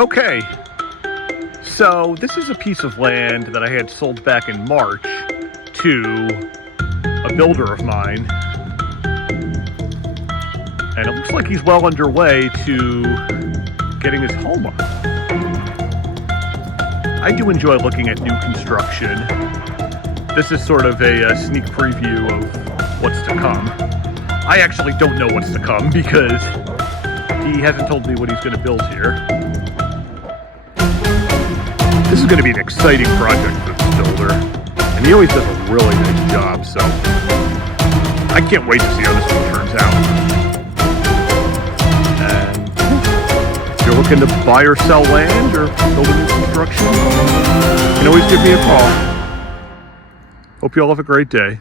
Okay, so this is a piece of land that I had sold back in March to a builder of mine, and it looks like he's well underway to getting his home up. I do enjoy looking at new construction. This is sort of a sneak preview of what's to come. I actually don't know what's to come because he hasn't told me what he's going to build here. This is going to be an exciting project for this builder, and he always does a really nice job, so I can't wait to see how this one turns out. And if you're looking to buy or sell land or build a new construction, you can always give me a call. Hope you all have a great day.